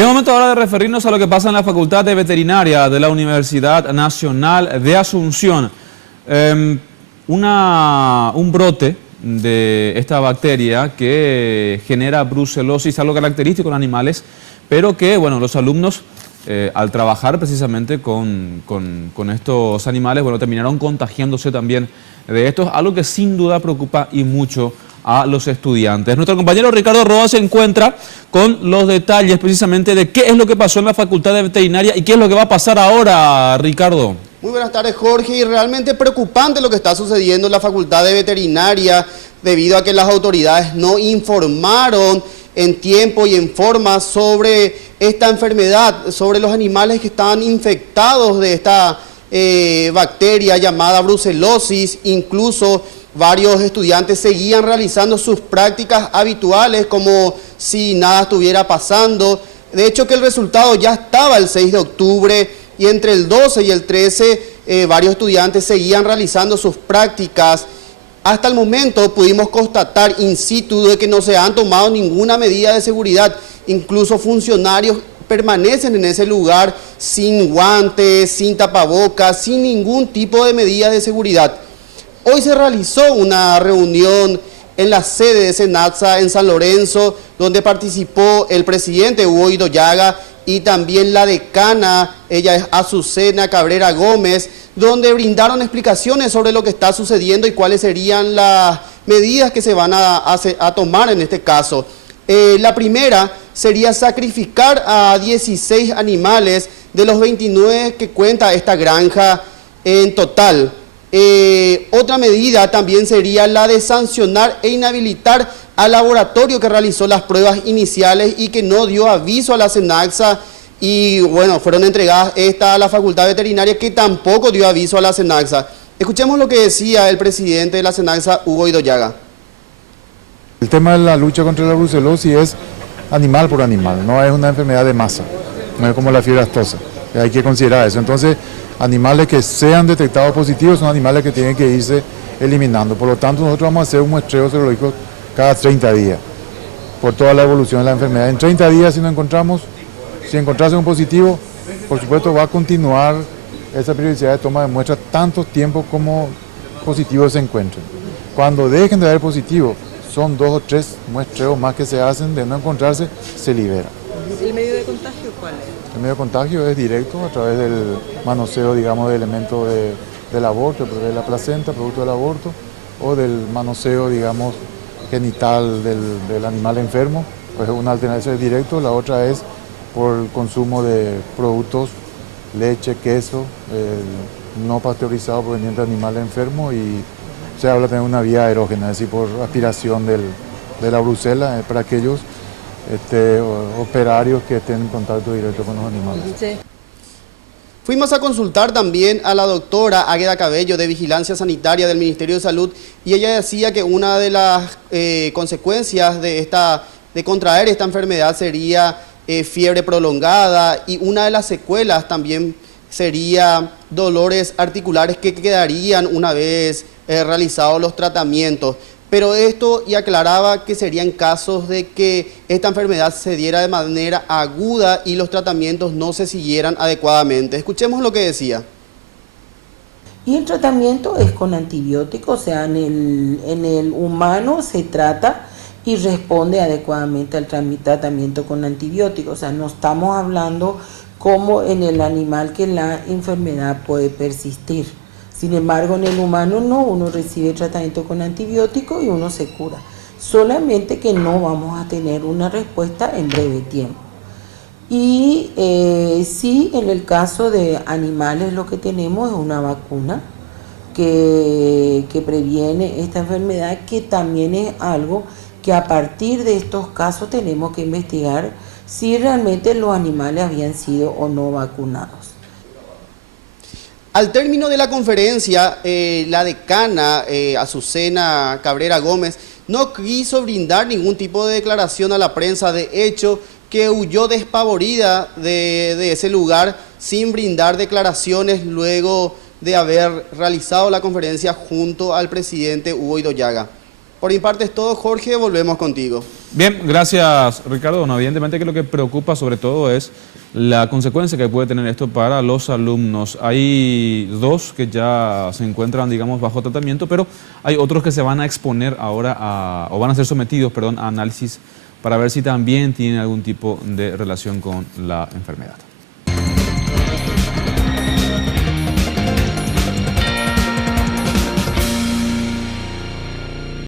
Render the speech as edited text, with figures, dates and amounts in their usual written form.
Bien, momento ahora de referirnos a lo que pasa en la Facultad de Veterinaria de la Universidad Nacional de Asunción. Un brote de esta bacteria que genera brucelosis, algo característico en animales, pero que, bueno, los alumnos, al trabajar precisamente con estos animales, bueno, terminaron contagiándose también de esto, algo que sin duda preocupa y mucho a los estudiantes. Nuestro compañero Ricardo Roa se encuentra con los detalles precisamente de qué es lo que pasó en la Facultad de Veterinaria y qué es lo que va a pasar ahora, Ricardo. Muy buenas tardes, Jorge, y realmente preocupante lo que está sucediendo en la Facultad de Veterinaria debido a que las autoridades no informaron en tiempo y en forma sobre esta enfermedad, sobre los animales que estaban infectados de esta bacteria llamada brucelosis. Incluso varios estudiantes seguían realizando sus prácticas habituales como si nada estuviera pasando. De hecho, que el resultado ya estaba el 6 de octubre y entre el 12 y el 13 varios estudiantes seguían realizando sus prácticas. Hasta el momento pudimos constatar in situ de que no se han tomado ninguna medida de seguridad. Incluso funcionarios permanecen en ese lugar sin guantes, sin tapabocas, sin ningún tipo de medida de seguridad. Hoy se realizó una reunión en la sede de SENASA en San Lorenzo, donde participó el presidente Hugo Idoyaga y también la decana, ella es Azucena Cabrera Gómez, donde brindaron explicaciones sobre lo que está sucediendo y cuáles serían las medidas que se van a tomar en este caso. La primera sería sacrificar a 16 animales de los 29 que cuenta esta granja en total. Otra medida también sería la de sancionar e inhabilitar al laboratorio que realizó las pruebas iniciales y que no dio aviso a la SENASA, y bueno, fueron entregadas estas a la Facultad Veterinaria, que tampoco dio aviso a la SENASA. Escuchemos lo que decía el presidente de la SENASA, Hugo Idoyaga. El tema de la lucha contra la brucelosis es animal por animal, no es una enfermedad de masa, no es como la fiebre aftosa, hay que considerar eso. Entonces, animales que sean detectados positivos son animales que tienen que irse eliminando. Por lo tanto, nosotros vamos a hacer un muestreo serológico cada 30 días por toda la evolución de la enfermedad. En 30 días, si encontrase un positivo, por supuesto va a continuar esa periodicidad de toma de muestras tanto tiempo como positivos se encuentren. Cuando dejen de haber positivos, son 2 o 3 muestreos más que se hacen, de no encontrarse, se libera. ¿El medio de contagio cuál es? El medio de contagio es directo a través del manoseo, digamos, de elementos del aborto, de la placenta, producto del aborto, o del manoseo, digamos, genital del animal enfermo. Pues una alternativa es directo, la otra es por el consumo de productos, leche, queso, no pasteurizado proveniente de animales enfermos, y se habla de una vía aerógena, es decir, por aspiración de la brucela para aquellos operarios que estén en contacto directo con los animales. Sí. Fuimos a consultar también a la doctora Águeda Cabello de Vigilancia Sanitaria del Ministerio de Salud, y ella decía que una de las consecuencias de contraer esta enfermedad sería fiebre prolongada, y una de las secuelas también sería dolores articulares que quedarían una vez realizados los tratamientos. Pero esto, y aclaraba que serían casos de que esta enfermedad se diera de manera aguda y los tratamientos no se siguieran adecuadamente. Escuchemos lo que decía. Y el tratamiento es con antibióticos, o sea, en el humano se trata y responde adecuadamente al tratamiento con antibióticos. O sea, no estamos hablando como en el animal que la enfermedad puede persistir. Sin embargo, en el humano no, uno recibe tratamiento con antibióticos y uno se cura. Solamente que no vamos a tener una respuesta en breve tiempo. Y sí, en el caso de animales lo que tenemos es una vacuna que previene esta enfermedad, que también es algo que a partir de estos casos tenemos que investigar si realmente los animales habían sido o no vacunados. Al término de la conferencia, la decana Azucena Cabrera Gómez no quiso brindar ningún tipo de declaración a la prensa. De hecho, que huyó despavorida de ese lugar sin brindar declaraciones luego de haber realizado la conferencia junto al presidente Hugo Idoyaga. Por mi parte es todo, Jorge, volvemos contigo. Bien, gracias Ricardo. Bueno, evidentemente que lo que preocupa sobre todo es la consecuencia que puede tener esto para los alumnos. Hay 2 que ya se encuentran, digamos, bajo tratamiento, pero hay otros que se van a exponer ahora o van a ser sometidos, perdón, a análisis para ver si también tienen algún tipo de relación con la enfermedad.